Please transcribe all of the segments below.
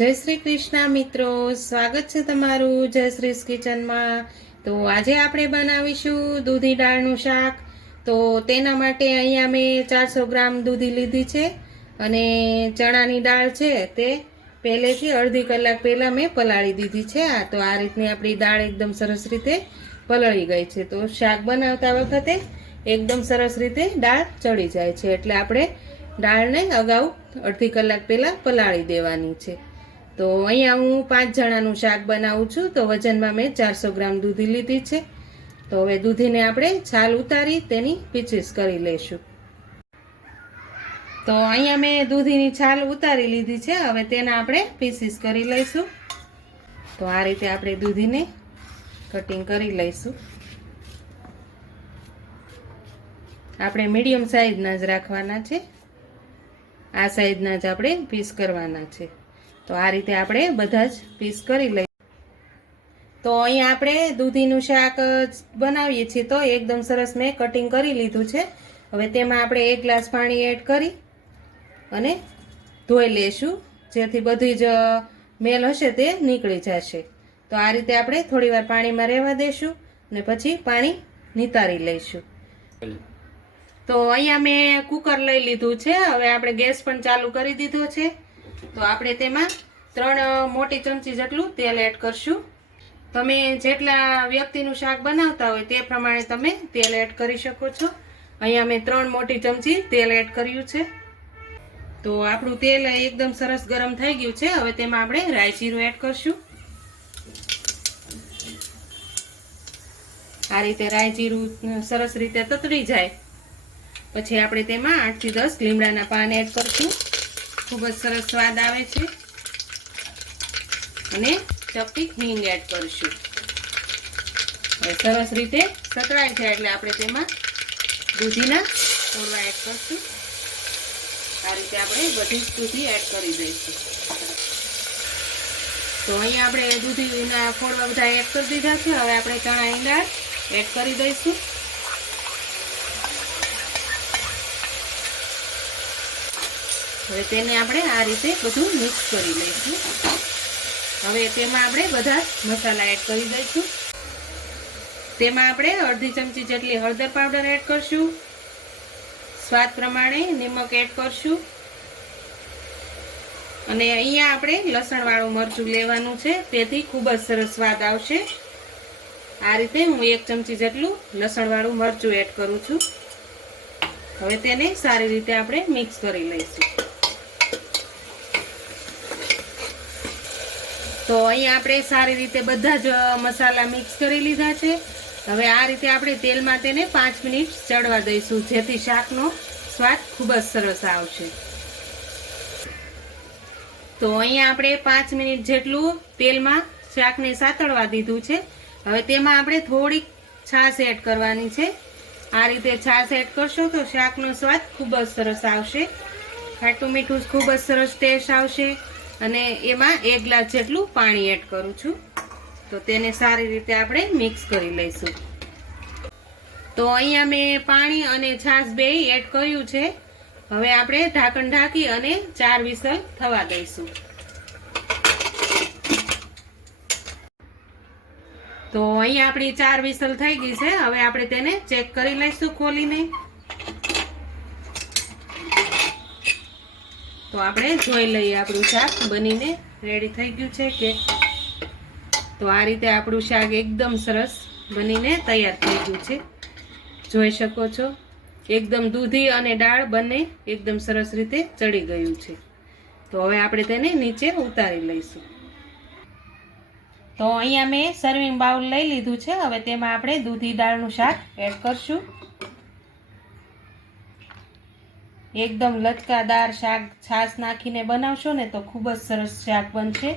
જય શ્રી કૃષ્ણ મિત્રો, સ્વાગત છે તમારું જયશ્રીસ કિચનમાં. તો આજે આપણે બનાવીશું દૂધી દાળનું શાક. તો તેના માટે અહીંયા મેં ચારસો ગ્રામ દૂધી લીધી છે અને ચણાની દાળ છે તે પહેલેથી અડધી કલાક પહેલાં મેં પલાળી દીધી છે. આ તો આ રીતની આપણી દાળ એકદમ સરસ રીતે પલળી ગઈ છે. તો શાક બનાવતા વખતે એકદમ સરસ રીતે દાળ ચડી જાય છે. એટલે આપણે દાળને અગાઉ અડધી કલાક પહેલાં પલાળી દેવાની છે. તો અહીંયા હું પાંચ જણાનું શાક બનાવું છું. તો વજનમાં મેં ચારસો ગ્રામ દૂધી લીધી છે. તો હવે દૂધીને આપણે છાલ ઉતારી તેની પીચીસ કરી લઈશું. તો અહીંયા મેં દૂધીની છાલ ઉતારી લીધી છે. હવે તેના આપણે પીસીસ કરી લઈશું. તો આ રીતે આપણે દૂધીને કટિંગ કરી લઈશું. આપણે મીડિયમ સાઈઝના જ રાખવાના છે. આ સાઈઝના જ આપણે પીસ કરવાના છે. તો આ રીતે આપણે બધા જ પીસ કરી લઈએ. તો અહીંયા આપણે દૂધીનું શાક બનાવીએ છીએ. તો એકદમ સરસ મેં કટિંગ કરી લીધું છે. હવે તેમાં આપણે એક ગ્લાસ પાણી એડ કરી અને ધોઈ લેશું જેથી બધી જ મેલ હશે તે નીકળી જશે. તો આ રીતે આપણે થોડીવાર પાણીમાં રહેવા દેશું અને પછી પાણી નિતારી લઈશું. તો અહીંયા મેં કુકર લઈ લીધું છે. હવે આપણે ગેસ પણ ચાલુ કરી દીધો છે. તો આપણે તેમાં ત્રણ મોટી ચમચી જેટલું તેલ એડ કરશું. તમે જેટલા વ્યક્તિનું શાક બનાવતા હોય તે પ્રમાણે તમે તેલ એડ કરી શકો છો. અહીંયા મેં ત્રણ મોટી ચમચી તેલ એડ કર્યું છે. તો આપણું તેલ એકદમ સરસ ગરમ થઈ ગયું છે. હવે તેમાં આપણે રાઈ જીરું એડ કરશું. આ રીતે રાઈ જીરું સરસ રીતે તતરી જાય. પછી આપણે તેમાં આઠથી દસ લીમડાના પાન એડ કરશું. ખૂબ જ સરસ સ્વાદ આવે છે. અને ચપટી હિંગ એડ કરીશું. સરસ રીતે સતળાય છે એટલે આપણે તેમાં દૂધીના કોરવા એડ કરીશું. આ રીતે આપણે બધી જ દૂધી એડ કરી દઈશું. તો અહીંયા આપણે દૂધીના ફોડવા બધા એડ કરી દીધા છે. હવે આપણે ચણા ઈંડા એડ કરી દઈશું. હવે તેને આપણે આ રીતે બધું મિક્સ કરી લઈશું. હવે તેમાં આપણે બધા મસાલા એડ કરી દઈશું. તેમાં આપણે અડધી ચમચી જેટલી હળદર પાવડર એડ કરશું. સ્વાદ પ્રમાણે નિમક એડ કરશું. અને અહીંયા આપણે લસણવાળું મરચું લેવાનું છે. તેથી ખૂબ જ સરસ સ્વાદ આવશે. આ રીતે હું એક ચમચી જેટલું લસણવાળું મરચું એડ કરું છું. હવે તેને સારી રીતે આપણે મિક્સ કરી લઈશું. તો અહીંયા આપણે સારી રીતે બધા જ મસાલા મિક્સ કરી લીધા છે. હવે આ રીતે આપણે તેલમાં તેને પાંચ મિનિટ ચડવા દઈશું, જેથી શાકનો સ્વાદ ખૂબ જ સરસ આવશે. તો અહીંયા આપણે પાંચ મિનિટ જેટલું તેલમાં શાકને સાતળવા દીધું છે. હવે તેમાં આપણે થોડીક છાશ એડ કરવાની છે. આ રીતે છાશ એડ કરશો તો શાકનો સ્વાદ ખૂબ જ સરસ આવશે. ખાટું મીઠું ખૂબ જ સરસ ટેસ્ટ આવશે. અને એમાં એક ગ્લાસ જેટલું પાણી એડ કરું છું. તો તેને સારી રીતે આપણે મિક્સ કરી લઈશું. તો અહીંયા મેં પાણી અને છાશ બે એડ કર્યું છે. હવે આપણે ઢાંકણ ઢાંકી અને ચાર વિસલ થવા દઈશું. તો અહીંયા આપણી ચાર વિસલ થઈ ગઈ છે. હવે આપણે તેને ચેક કરી લઈશું ખોલીને. તો આપણે જોઈ લઈએ આપણું શાક બનીને રેડી થઈ ગયું છે કે તો આ રીતે આપણું શાક એકદમ સરસ બનીને તૈયાર થઈ ગયું છે. જોઈ શકો છો, એકદમ દૂધી અને દાળ બંને એકદમ સરસ રીતે ચડી ગયું છે. તો હવે આપણે તેને નીચે ઉતારી લઈશું. તો અહીંયા મેં સર્વિંગ બાઉલ લઈ લીધું છે, હવે તેમાં આપણે દૂધી દાળનું શાક એડ કરશું. એકદમ લચકાદાર શાક છાશ નાખીને બનાવશો ને તો ખૂબ જ સરસ શાક બનશે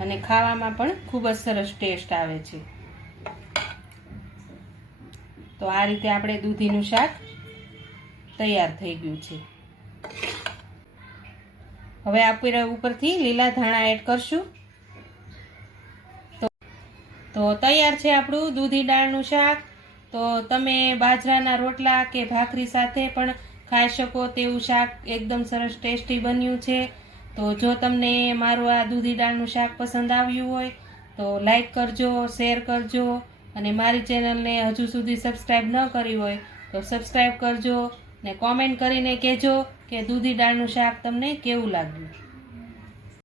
અને ખાવામાં પણ ખૂબ જ સરસ ટેસ્ટ આવે છે. તો આ રીતે આપણે દૂધીનું શાક તૈયાર થઈ ગયું છે. હવે આપણે ઉપરથી લીલા ધાણા એડ કરશું. તો તૈયાર છે આપણું દૂધી દાળનું શાક. તો તમે બાજરાના રોટલા કે ભાખરી સાથે પણ ખાઈ શકો તેવું શાક એકદમ સરસ ટેસ્ટી બન્યું છે. તો જો તમને મારું આ દૂધી દાળનું શાક પસંદ આવ્યું હોય, તો લાઈક કરજો, શેર કરજો, અને મારી ચેનલને હજુ સુધી સબસ્ક્રાઈબ ન કરી હોય, તો સબસ્ક્રાઈબ કરજો ને કોમેન્ટ કરીને કહેજો કે દૂધી દાળનું શાક તમને કેવું લાગ્યું.